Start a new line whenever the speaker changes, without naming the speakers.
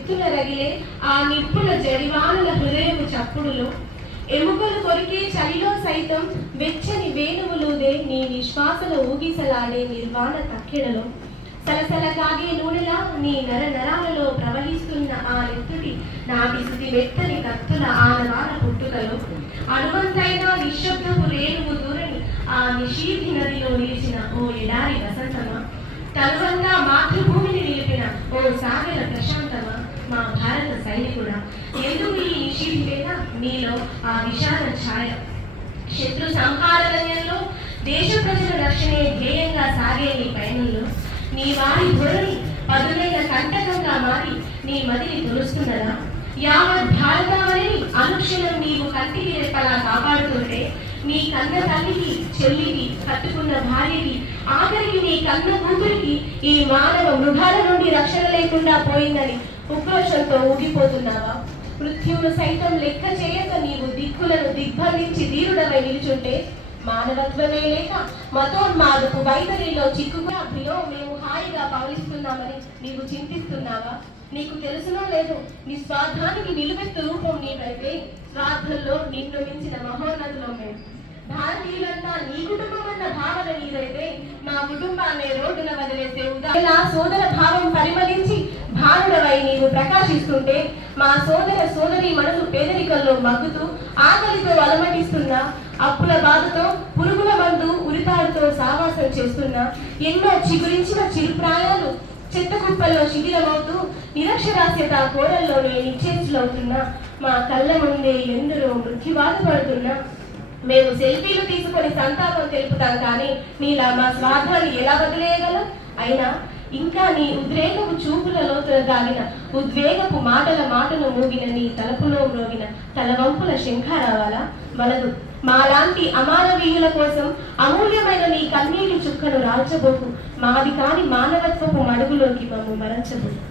ఎత్తున రగిలే ఆ నిప్పుల జడివానుల హృదయపు చప్పుడులు. ఎముకలు కొరికే చలిలో సైతం వెచ్చని వేణువులుదే నీ విశ్వాసలో ఊగిసలాడే నిర్వాణ తక్కిడలో సలసల కాగే నూనెలా నీ నర నరాలలో ప్రవహిస్తున్న ఆ నెత్తుడి నా విసిది వెత్తని కత్తుల ఆనవాన పుట్టుకలో. అనువంతైన నిశ్శబ్దపు రేణువు దూరని ఆ నిషీధి నదిలో నిలిచిన ఓ ఎడారి వసంతమా. తరువంగా మాతృభూమిని నిలిపిన ఓ సాగర ప్రశాంత భారత కూడా. ఎందుకు ఈ నిషీధి నీలో ఆ విషాద ఛాయ? శత్రు సంహారణలో దేశ ప్రజల రక్షణే ధ్యేయంగా సాగే నీ పయనంలో నీ వారి ధోరణి పదునైన కంటకంగా మారి నీ మదిని తొలుస్తున్నదా యావత్ భారతావనిని అనుక్షణం నీవు కంటికి రెప్పలా కాపాడుతుంటే నీ కన్న తల్లికి చెల్లికి కట్టుకున్న భార్యకి ఆఖరి కన్న కూతురికి ఈ మానవ మృగాల నుండి రక్షణ లేకుండా పోయిందని ఉక్రోషంతో ఊగిపోతున్నావా? మృత్యువును సైతం లెక్క చేయక నీవు దిక్కులను దిగ్బంధించి ధీరుడమై నిలుచుంటే మానవత్వమే లేక మతోన్మాదపు వైఖరిలో చిక్కుకున్నో మేము హాయిగా పవలిస్తున్నామని నీవు చింతిస్తున్నావా? నీకు తెలుసునో లేదు నీ స్వార్థానికి నిలువెత్తు రూపం నీవైతే స్వార్థంలో నిన్ను మించిన మహోన్నతులో మేము. భారతీయులంతా నీ కుటుంబం అన్న భావన నీదైతే కుటుంబాన్ని రోడ్డున వదిలేసే ఉదాహరణ. సోదర భావం పరిమళించి భానుడవై నీవు ప్రకాశిస్తుంటే మా సోదర సోదరి మనసు పేదరికంలో మగ్గుతూ ఆకలితో అలమటిస్తున్నా అప్పుల బాధతో పురుగుల మందు ఉరితాడుతో సావాసం చేస్తున్నా ఎన్నో చిగురించిన చిరుప్రాయాలు చెత్త కుప్పల్లో శిథిలమవుతూ నిరక్షరాస్యత కోరల్లోనే నిశ్చేతులవుతున్నా మా కళ్ళ ముందే ఎందరో మృత్యుబాధ పడుతున్నా మేము సెల్ఫీలు తీసుకొని సంతాపం తెలుపుతాం కానీ నీలా మా స్వార్థాన్ని ఎలా వదిలేయగలం? అయినా ఇంకా నీ ఉద్రేకపు చూపుల లోతున దాగిన ఉద్వేగపు మాటల మాటను మూగిన నీ తలపులో మ్రోగిన తలవంపుల శంఖారావాలా? మనదు మాలాంటి అమానవీయుల కోసం అమూల్యమైన నీ కన్నీటి చుక్కను రాల్చబోకు. మాది కాని మానవత్వపు మడుగులోకి మమ్ము మరచబోకు